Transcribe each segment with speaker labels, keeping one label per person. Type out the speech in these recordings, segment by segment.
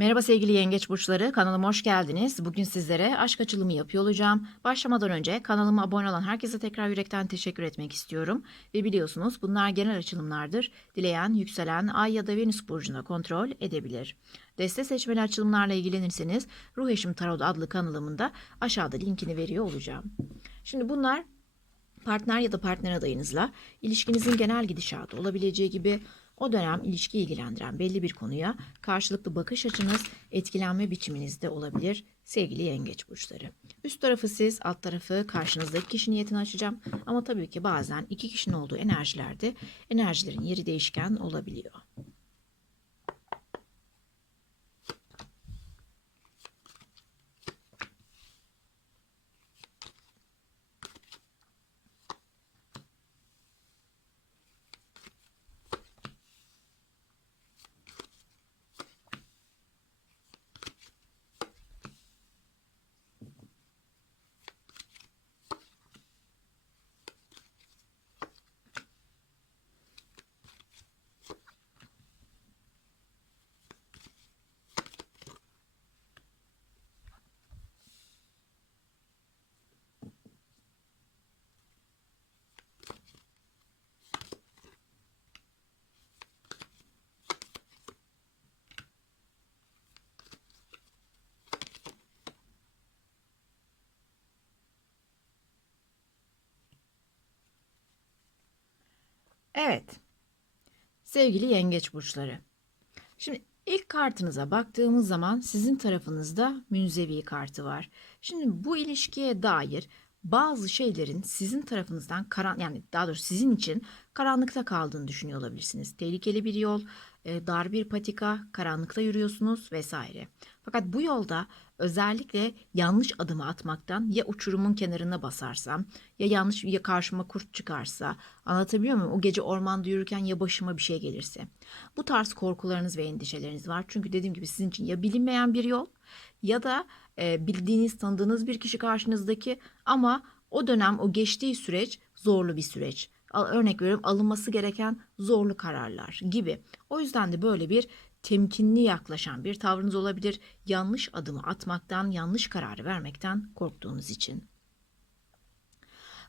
Speaker 1: Merhaba sevgili yengeç burçları, kanalıma hoş geldiniz. Bugün sizlere aşk açılımı yapıyor olacağım. Başlamadan önce kanalıma abone olan herkese tekrar yürekten teşekkür etmek istiyorum. Ve biliyorsunuz bunlar genel açılımlardır. Dileyen, yükselen, ay ya da venüs burcuna kontrol edebilir. Deste seçmeli açılımlarla ilgilenirseniz Ruh Eşim Tarot adlı kanalımında aşağıda linkini veriyor olacağım. Şimdi bunlar partner ya da partner adayınızla ilişkinizin genel gidişatı olabileceği gibi o dönem ilişki ilgilendiren belli bir konuya karşılıklı bakış açınız, etkilenme biçiminiz de olabilir sevgili yengeç burçları. Üst tarafı siz, alt tarafı karşınızdaki kişi niyetini açacağım. Ama tabii ki bazen iki kişinin olduğu enerjilerde enerjilerin yeri değişken olabiliyor. Evet. Sevgili yengeç burçları. Şimdi ilk kartınıza baktığımız zaman sizin tarafınızda münzevi kartı var. Şimdi bu ilişkiye dair bazı şeylerin sizin tarafınızdan karan yani daha doğrusu sizin için karanlıkta kaldığını düşünüyor olabilirsiniz. Tehlikeli bir yol, e, dar bir patika, karanlıkta yürüyorsunuz vesaire. Fakat bu yolda özellikle yanlış adımı atmaktan ya uçurumun kenarına basarsam ya yanlış ya karşıma kurt çıkarsa anlatabiliyor muyum? O gece ormanda yürürken ya başıma bir şey gelirse. Bu tarz korkularınız ve endişeleriniz var. Çünkü dediğim gibi sizin için ya bilinmeyen bir yol ya da e, bildiğiniz tanıdığınız bir kişi karşınızdaki ama o dönem o geçtiği süreç zorlu bir süreç. Örnek veriyorum alınması gereken zorlu kararlar gibi. O yüzden de böyle bir temkinli yaklaşan bir tavrınız olabilir. Yanlış adımı atmaktan, yanlış kararı vermekten korktuğunuz için.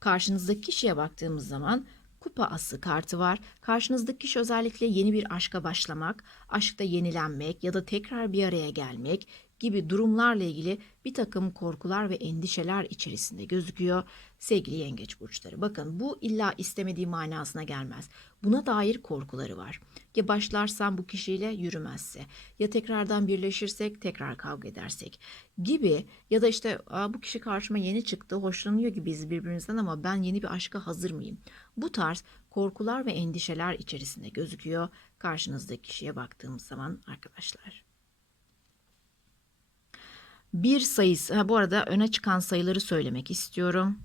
Speaker 1: Karşınızdaki kişiye baktığımız zaman kupa ası kartı var. Karşınızdaki kişi özellikle yeni bir aşka başlamak, aşkta yenilenmek ya da tekrar bir araya gelmek gibi durumlarla ilgili bir takım korkular ve endişeler içerisinde gözüküyor sevgili yengeç burçları. Bakın bu illa istemediği manasına gelmez. Buna dair korkuları var. Ya başlarsam bu kişiyle yürümezse ya tekrardan birleşirsek tekrar kavga edersek gibi ya da işte bu kişi karşıma yeni çıktı hoşlanıyor gibiyiz birbirimizden ama ben yeni bir aşka hazır mıyım? Bu tarz korkular ve endişeler içerisinde gözüküyor karşınızdaki kişiye baktığımız zaman arkadaşlar. Bir sayısı, ha, bu arada öne çıkan sayıları söylemek istiyorum.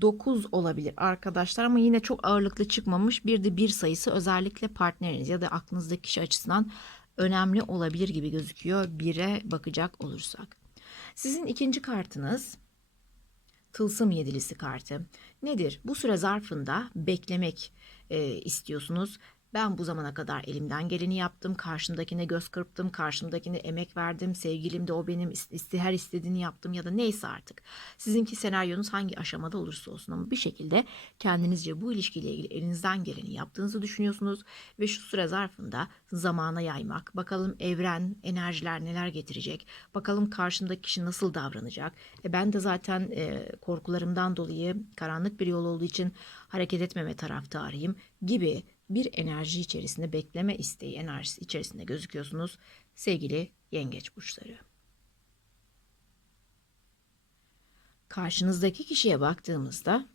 Speaker 1: 9 olabilir arkadaşlar ama yine çok ağırlıklı çıkmamış. Bir de bir sayısı özellikle partneriniz ya da aklınızdaki kişi açısından önemli olabilir gibi gözüküyor. Bire bakacak olursak. Sizin ikinci kartınız Tılsım yedilisi kartı. Nedir? Bu süre zarfında beklemek e, istiyorsunuz. Ben bu zamana kadar elimden geleni yaptım. Karşımdakine göz kırptım. Karşımdakine emek verdim. Sevgilim de o benim iste, her istediğini yaptım ya da neyse artık. Sizinki senaryonuz hangi aşamada olursa olsun ama bir şekilde kendinizce bu ilişkiyle ilgili elinizden geleni yaptığınızı düşünüyorsunuz ve şu süre zarfında zamana yaymak. Bakalım evren, enerjiler neler getirecek. Bakalım karşımdaki kişi nasıl davranacak. E ben de zaten e, korkularımdan dolayı karanlık bir yol olduğu için hareket etmeme taraftarıyım gibi bir enerji içerisinde bekleme isteği enerjisi içerisinde gözüküyorsunuz sevgili yengeç burçları. Karşınızdaki kişiye baktığımızda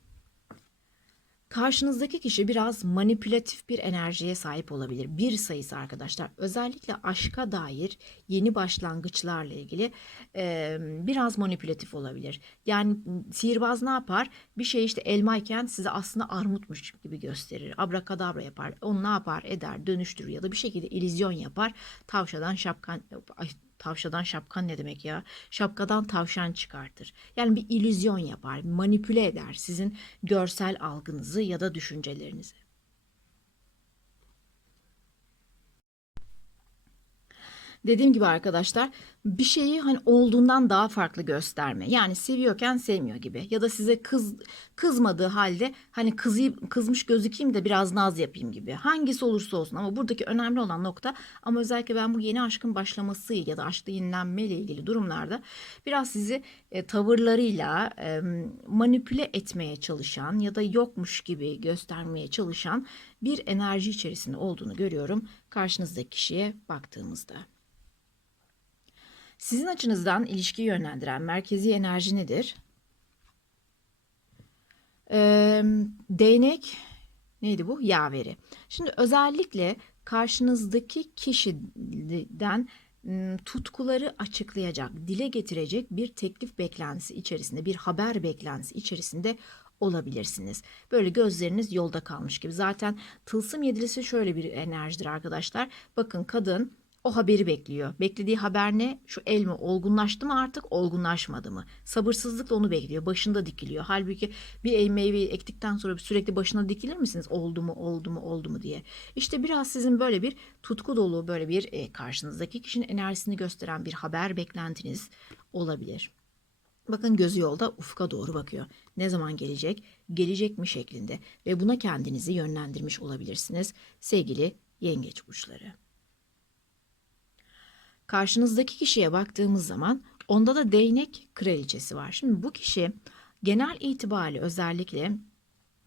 Speaker 1: Karşınızdaki kişi biraz manipülatif bir enerjiye sahip olabilir. Bir sayısı arkadaşlar. Özellikle aşka dair yeni başlangıçlarla ilgili e, biraz manipülatif olabilir. Yani sihirbaz ne yapar? Bir şey işte elmayken size aslında armutmuş gibi gösterir. Abrakadabra yapar. Onu ne yapar? Eder, dönüştürür ya da bir şekilde illüzyon yapar. Tavşadan şapkan tavşadan şapkan ne demek ya? Şapkadan tavşan çıkartır. Yani bir illüzyon yapar, manipüle eder sizin görsel algınızı ya da düşüncelerinizi. Dediğim gibi arkadaşlar bir şeyi hani olduğundan daha farklı gösterme. Yani seviyorken sevmiyor gibi ya da size kız kızmadığı halde hani kızı kızmış gözükeyim de biraz naz yapayım gibi. Hangisi olursa olsun ama buradaki önemli olan nokta ama özellikle ben bu yeni aşkın başlaması ya da aşkta yenilenme ile ilgili durumlarda biraz sizi e, tavırlarıyla e, manipüle etmeye çalışan ya da yokmuş gibi göstermeye çalışan bir enerji içerisinde olduğunu görüyorum karşınızdaki kişiye baktığımızda. Sizin açınızdan ilişkiyi yönlendiren merkezi enerji nedir? Ee, değnek neydi bu? Yaveri. Şimdi özellikle karşınızdaki kişiden tutkuları açıklayacak, dile getirecek bir teklif beklentisi içerisinde, bir haber beklentisi içerisinde olabilirsiniz. Böyle gözleriniz yolda kalmış gibi. Zaten tılsım yedilisi şöyle bir enerjidir arkadaşlar. Bakın kadın o haberi bekliyor. Beklediği haber ne? Şu el mi olgunlaştı mı artık olgunlaşmadı mı? Sabırsızlıkla onu bekliyor. Başında dikiliyor. Halbuki bir el meyveyi ektikten sonra sürekli başına dikilir misiniz? Oldu mu oldu mu oldu mu diye. İşte biraz sizin böyle bir tutku dolu böyle bir e, karşınızdaki kişinin enerjisini gösteren bir haber beklentiniz olabilir. Bakın gözü yolda ufka doğru bakıyor. Ne zaman gelecek? Gelecek mi şeklinde ve buna kendinizi yönlendirmiş olabilirsiniz sevgili yengeç burçları. Karşınızdaki kişiye baktığımız zaman onda da değnek kraliçesi var. Şimdi bu kişi genel itibariyle özellikle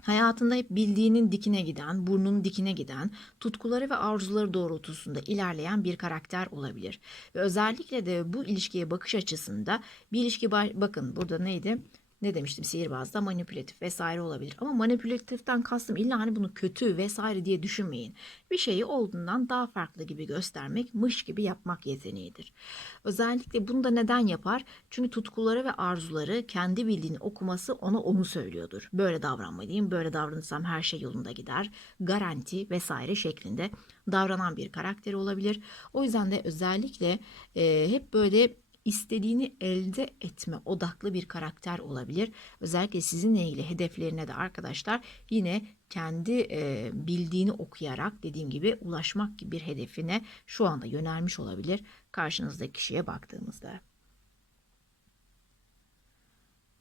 Speaker 1: hayatında hep bildiğinin dikine giden, burnunun dikine giden, tutkuları ve arzuları doğrultusunda ilerleyen bir karakter olabilir. Ve özellikle de bu ilişkiye bakış açısında bir ilişki bakın burada neydi? Ne demiştim sihirbazda manipülatif vesaire olabilir. Ama manipülatiften kastım illa hani bunu kötü vesaire diye düşünmeyin. Bir şeyi olduğundan daha farklı gibi göstermek, mış gibi yapmak yeteneğidir. Özellikle bunu da neden yapar? Çünkü tutkuları ve arzuları kendi bildiğini okuması ona onu söylüyordur. Böyle davranmalıyım, böyle davranırsam her şey yolunda gider, garanti vesaire şeklinde davranan bir karakter olabilir. O yüzden de özellikle e, hep böyle istediğini elde etme odaklı bir karakter olabilir. Özellikle sizinle ilgili hedeflerine de arkadaşlar yine kendi e, bildiğini okuyarak dediğim gibi ulaşmak gibi bir hedefine şu anda yönelmiş olabilir karşınızdaki kişiye baktığımızda.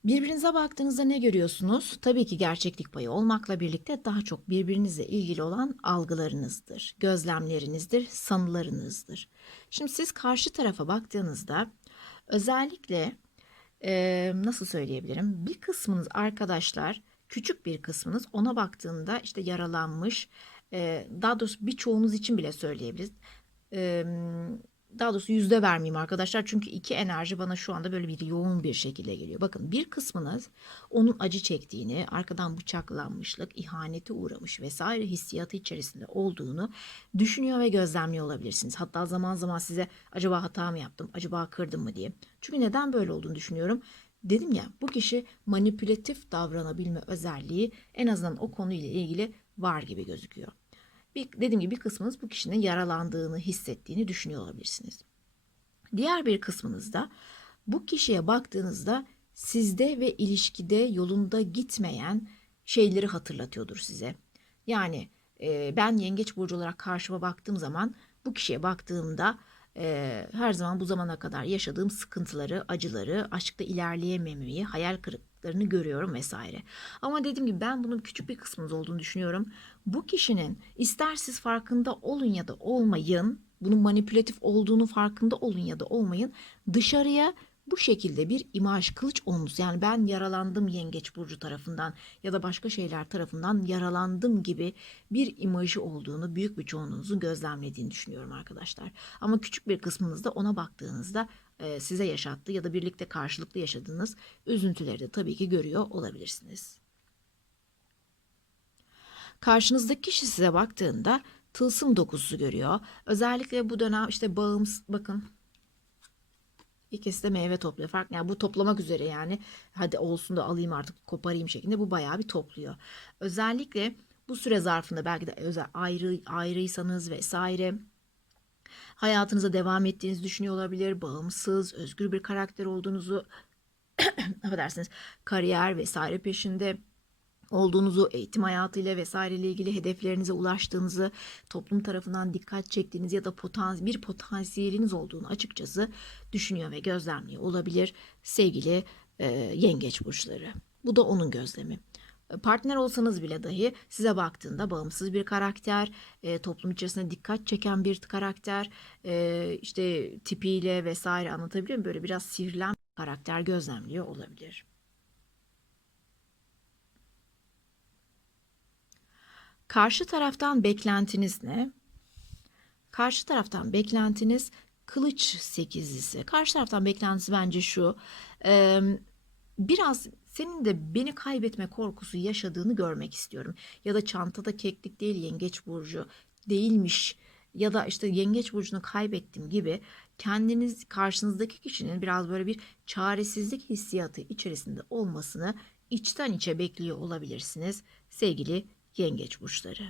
Speaker 1: Birbirinize baktığınızda ne görüyorsunuz? Tabii ki gerçeklik payı olmakla birlikte daha çok birbirinizle ilgili olan algılarınızdır, gözlemlerinizdir, sanılarınızdır. Şimdi siz karşı tarafa baktığınızda Özellikle e, nasıl söyleyebilirim? Bir kısmınız arkadaşlar, küçük bir kısmınız ona baktığında işte yaralanmış, e, daha doğrusu birçoğunuz için bile söyleyebiliriz. Daha doğrusu yüzde vermeyeyim arkadaşlar. Çünkü iki enerji bana şu anda böyle bir yoğun bir şekilde geliyor. Bakın bir kısmınız onun acı çektiğini, arkadan bıçaklanmışlık, ihanete uğramış vesaire hissiyatı içerisinde olduğunu düşünüyor ve gözlemliyor olabilirsiniz. Hatta zaman zaman size acaba hata mı yaptım, acaba kırdım mı diye. Çünkü neden böyle olduğunu düşünüyorum. Dedim ya bu kişi manipülatif davranabilme özelliği en azından o konuyla ilgili var gibi gözüküyor. Bir, dediğim gibi bir kısmınız bu kişinin yaralandığını hissettiğini düşünüyor olabilirsiniz. Diğer bir kısmınız da bu kişiye baktığınızda sizde ve ilişkide yolunda gitmeyen şeyleri hatırlatıyordur size. Yani e, ben yengeç burcu olarak karşıma baktığım zaman bu kişiye baktığımda e, her zaman bu zamana kadar yaşadığım sıkıntıları, acıları, aşkta ilerleyememeyi, hayal kırıklıklarını görüyorum vesaire. Ama dediğim gibi ben bunun küçük bir kısmınız olduğunu düşünüyorum. Bu kişinin ister siz farkında olun ya da olmayın, bunun manipülatif olduğunu farkında olun ya da olmayın, dışarıya bu şekilde bir imaj kılıç omuz yani ben yaralandım yengeç burcu tarafından ya da başka şeyler tarafından yaralandım gibi bir imajı olduğunu büyük bir çoğunluğunuzun gözlemlediğini düşünüyorum arkadaşlar. Ama küçük bir kısmınızda ona baktığınızda size yaşattığı ya da birlikte karşılıklı yaşadığınız üzüntüleri de tabii ki görüyor olabilirsiniz. Karşınızdaki kişi size baktığında tılsım dokusu görüyor. Özellikle bu dönem işte bağımsız bakın İkisi de meyve topluyor. Fark yani bu toplamak üzere yani. Hadi olsun da alayım artık koparayım şeklinde bu bayağı bir topluyor. Özellikle bu süre zarfında belki de özel ayrı ayrıysanız vesaire hayatınıza devam ettiğinizi düşünüyor olabilir. Bağımsız, özgür bir karakter olduğunuzu affedersiniz. Kariyer vesaire peşinde olduğunuzu, eğitim hayatıyla vesaireyle ilgili hedeflerinize ulaştığınızı, toplum tarafından dikkat çektiğiniz ya da potans bir potansiyeliniz olduğunu açıkçası düşünüyor ve gözlemliyor olabilir sevgili e, yengeç burçları. Bu da onun gözlemi. Partner olsanız bile dahi size baktığında bağımsız bir karakter, e, toplum içerisinde dikkat çeken bir karakter, e, işte tipiyle vesaire anlatabiliyor muyum? Böyle biraz bir karakter gözlemliyor olabilir. Karşı taraftan beklentiniz ne? Karşı taraftan beklentiniz kılıç sekizlisi. Karşı taraftan beklentisi bence şu. biraz senin de beni kaybetme korkusu yaşadığını görmek istiyorum. Ya da çantada keklik değil yengeç burcu değilmiş ya da işte yengeç burcunu kaybettim gibi kendiniz karşınızdaki kişinin biraz böyle bir çaresizlik hissiyatı içerisinde olmasını içten içe bekliyor olabilirsiniz sevgili yengeç burçları.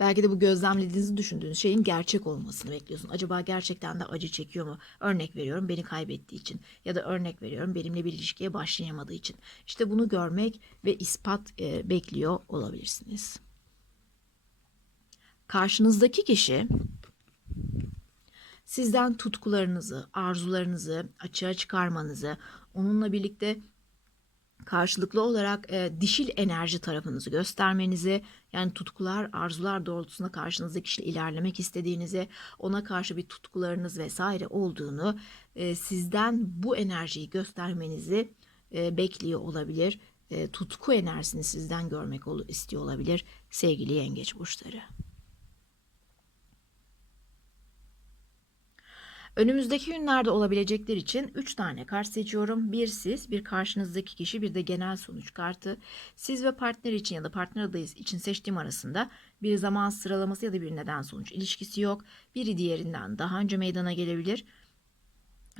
Speaker 1: Belki de bu gözlemlediğinizi düşündüğünüz şeyin gerçek olmasını bekliyorsun. Acaba gerçekten de acı çekiyor mu? Örnek veriyorum beni kaybettiği için ya da örnek veriyorum benimle bir ilişkiye başlayamadığı için. İşte bunu görmek ve ispat e, bekliyor olabilirsiniz. Karşınızdaki kişi sizden tutkularınızı, arzularınızı açığa çıkarmanızı, onunla birlikte karşılıklı olarak e, dişil enerji tarafınızı göstermenizi yani tutkular arzular doğrultusunda karşınızdaki kişiyle ilerlemek istediğinizi ona karşı bir tutkularınız vesaire olduğunu e, sizden bu enerjiyi göstermenizi e, bekliyor olabilir E, tutku enerjisini sizden görmek istiyor olabilir sevgili yengeç burçları. Önümüzdeki günlerde olabilecekler için 3 tane kart seçiyorum. Bir siz, bir karşınızdaki kişi, bir de genel sonuç kartı. Siz ve partner için ya da partner adayı için seçtiğim arasında bir zaman sıralaması ya da bir neden sonuç ilişkisi yok. Biri diğerinden daha önce meydana gelebilir.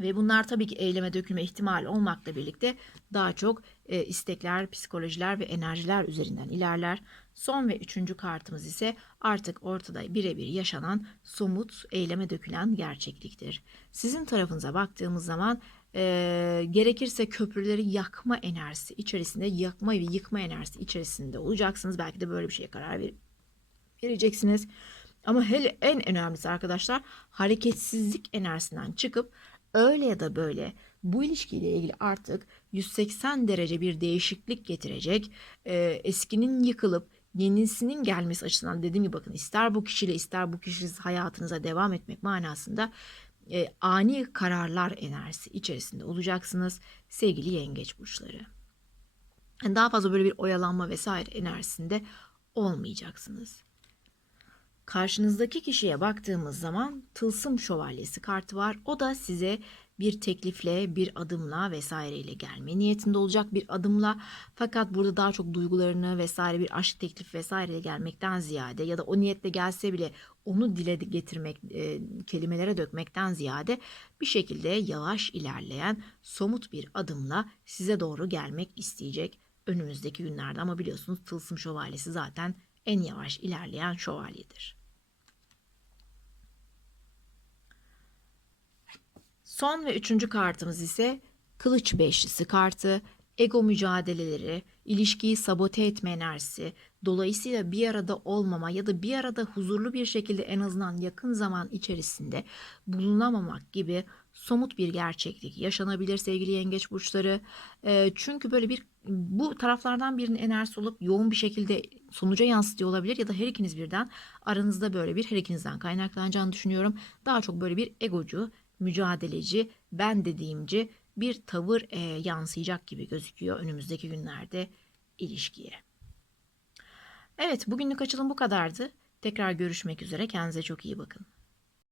Speaker 1: Ve bunlar tabii ki eyleme dökülme ihtimali olmakla birlikte daha çok e, istekler, psikolojiler ve enerjiler üzerinden ilerler. Son ve üçüncü kartımız ise artık ortada birebir yaşanan somut eyleme dökülen gerçekliktir. Sizin tarafınıza baktığımız zaman e, gerekirse köprüleri yakma enerjisi içerisinde, yakma ve yıkma enerjisi içerisinde olacaksınız. Belki de böyle bir şeye karar ver- vereceksiniz. Ama hele en önemlisi arkadaşlar hareketsizlik enerjisinden çıkıp öyle ya da böyle bu ilişkiyle ilgili artık 180 derece bir değişiklik getirecek, e, eskinin yıkılıp yenisinin gelmesi açısından dediğim gibi bakın ister bu kişiyle ister bu kişisiz hayatınıza devam etmek manasında e, ani kararlar enerjisi içerisinde olacaksınız sevgili yengeç burçları. Yani daha fazla böyle bir oyalanma vesaire enerjisinde olmayacaksınız. Karşınızdaki kişiye baktığımız zaman tılsım şövalyesi kartı var. O da size bir teklifle, bir adımla vesaireyle gelme niyetinde olacak bir adımla. Fakat burada daha çok duygularını vesaire bir aşk teklif vesaireyle gelmekten ziyade ya da o niyetle gelse bile onu dile getirmek, e, kelimelere dökmekten ziyade bir şekilde yavaş ilerleyen somut bir adımla size doğru gelmek isteyecek önümüzdeki günlerde. Ama biliyorsunuz tılsım şövalyesi zaten en yavaş ilerleyen şövalyedir. Son ve üçüncü kartımız ise kılıç beşlisi kartı. Ego mücadeleleri, ilişkiyi sabote etme enerjisi, dolayısıyla bir arada olmama ya da bir arada huzurlu bir şekilde en azından yakın zaman içerisinde bulunamamak gibi somut bir gerçeklik yaşanabilir sevgili yengeç burçları. E, çünkü böyle bir bu taraflardan birinin enerjisi olup yoğun bir şekilde sonuca yansıtıyor olabilir ya da her ikiniz birden aranızda böyle bir her ikinizden kaynaklanacağını düşünüyorum. Daha çok böyle bir egocu, mücadeleci, ben dediğimci bir tavır e, yansıyacak gibi gözüküyor önümüzdeki günlerde ilişkiye. Evet, bugünlük açılım bu kadardı. Tekrar görüşmek üzere. Kendinize çok iyi bakın.